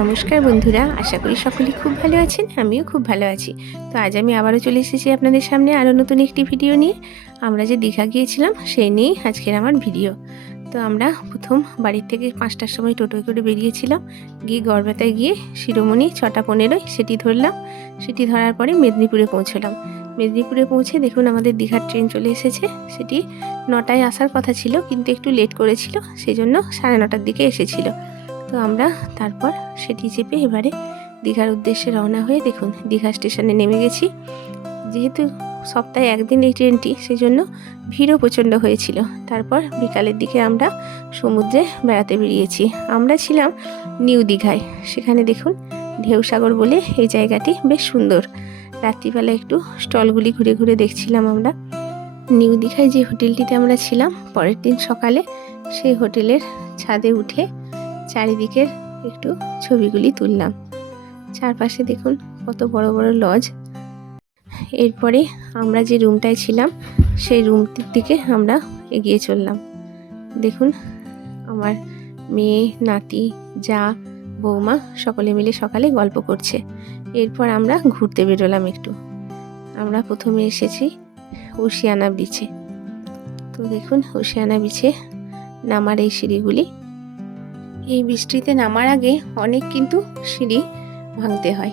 নমস্কার বন্ধুরা, আশা করি সকলেই খুব ভালো আছেন। আমিও খুব ভালো আছি। তো আজ আমি আবারও চলে এসেছি আপনাদের সামনে আরও নতুন একটি ভিডিও নিয়ে। আমরা যে দীঘা গিয়েছিলাম সেই নিয়েই আজকের আমার ভিডিও। তো আমরা প্রথম বাড়ির থেকে 5টার সময় টোটোয় করে বেরিয়েছিলাম, গিয়ে গড়বেতায় গিয়ে শিরোমণি 6:15 সেটি ধরলাম। সেটি ধরার পরে মেদিনীপুরে পৌঁছলাম। মেদিনীপুরে পৌঁছে দেখুন আমাদের দীঘার ট্রেন চলে এসেছে। সেটি 9টায় আসার কথা ছিল, কিন্তু একটু লেট করেছিল, সেই জন্য 9:30টার দিকে এসেছিল। তো আমরা তারপর সেটি চেপে এবারে দীঘার উদ্দেশ্যে রওনা হয়ে দেখুন দীঘা স্টেশনে নেমে গেছি। যেহেতু সপ্তাহে একদিন এই ট্রেনটি, সেই জন্য ভিড়ও প্রচণ্ড হয়েছিল। তারপর বিকালের দিকে আমরা সমুদ্রে বেড়াতে বেরিয়েছি। আমরা ছিলাম নিউ দীঘায়। সেখানে দেখুন ঢেউসাগর বলে এই জায়গাটি বেশ সুন্দর। রাত্রিবেলা একটু স্টলগুলি ঘুরে ঘুরে দেখছিলাম আমরা। নিউ দীঘায় যে হোটেলটিতে আমরা ছিলাম, পরের দিন সকালে সেই হোটেলের ছাদে উঠে চারিদিকের একটু ছবিগুলি তুললাম। চারপাশে দেখুন কত বড় বড় লজ। এরপরে আমরা যে রুমটায় ছিলাম সেই রুমটির দিকে আমরা এগিয়ে চললাম। দেখুন আমার মেয়ে, নাতি, যা, বৌমা সকলে মিলে সকালে গল্প করছে। এরপর আমরা ঘুরতে বেরোলাম একটু। আমরা প্রথমে এসেছি ওশিয়ানা বিচে। তো দেখুন ওশিয়ানা বিচে নামার এই সিঁড়িগুলি। এই বৃষ্টিতে নামার আগে অনেক কিন্তু সিঁড়ি ভাঙতে হয়,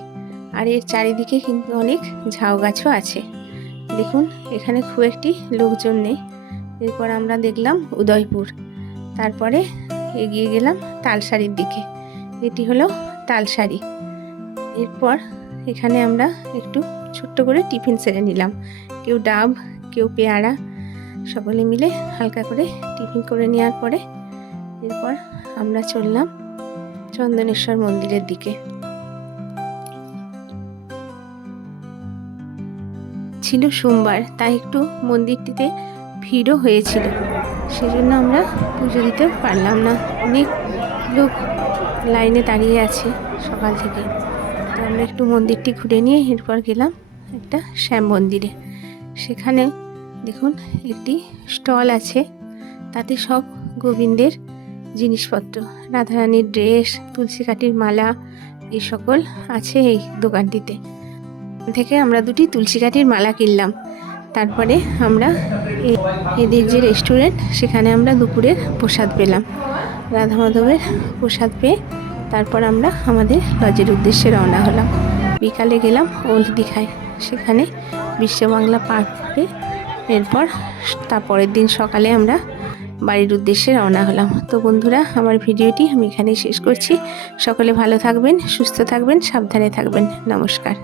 আর এর চারিদিকে কিন্তু অনেক ঝাউ গাছও আছে। দেখুন এখানে খুব একটি লোকজন নেই। এরপর আমরা দেখলাম উদয়পুর, তারপরে এগিয়ে গেলাম তালসারির দিকে। এটি হলো তালসারি। এরপর এখানে আমরা একটু ছোট্ট করে টিফিন সেরে নিলাম। কেউ ডাব, কেউ পেয়ারা, সকলে মিলে হালকা করে টিফিন করে নেওয়ার পরে এরপর আমরা চললাম চন্দনেশ্বর মন্দিরের দিকে। ছিল সোমবার, তাই একটু মন্দিরটিতে ভিড়ও হয়েছিল, সেজন্য আমরা পুজো দিতে পারলাম না। অনেক লোক লাইনে দাঁড়িয়ে আছে সকাল থেকে। তো আমরা একটু মন্দিরটি ঘুরে নিয়ে এরপর গেলাম একটা শ্যাম মন্দিরে। সেখানে দেখুন একটি স্টল আছে, তাতে সব গোবিন্দের জিনিসপত্র, রাধারানীর ড্রেস, তুলসী কাঠির মালা, এই সকল আছে এই দোকানটিতে। থেকে আমরা দুটি তুলসী কাঠির মালা কিনলাম। তারপরে আমরা এদের যে রেস্টুরেন্ট, সেখানে আমরা দুপুরের প্রসাদ পেলাম। রাধা মাধবের প্রসাদ পেয়ে তারপর আমরা আমাদের লজের উদ্দেশ্যে রওনা হলাম। বিকালে গেলাম ওল্ড দীঘায়, সেখানে বিশ্ব বাংলা পার্ক করে এরপর তারপরের দিন সকালে আমরা বাড়ির উদ্দেশ্যে রওনা হলাম। তো বন্ধুরা, আমার ভিডিওটি আমি এখানেই শেষ করছি। সকলে ভালো থাকবেন, সুস্থ থাকবেন, সাবধানে থাকবেন। নমস্কার।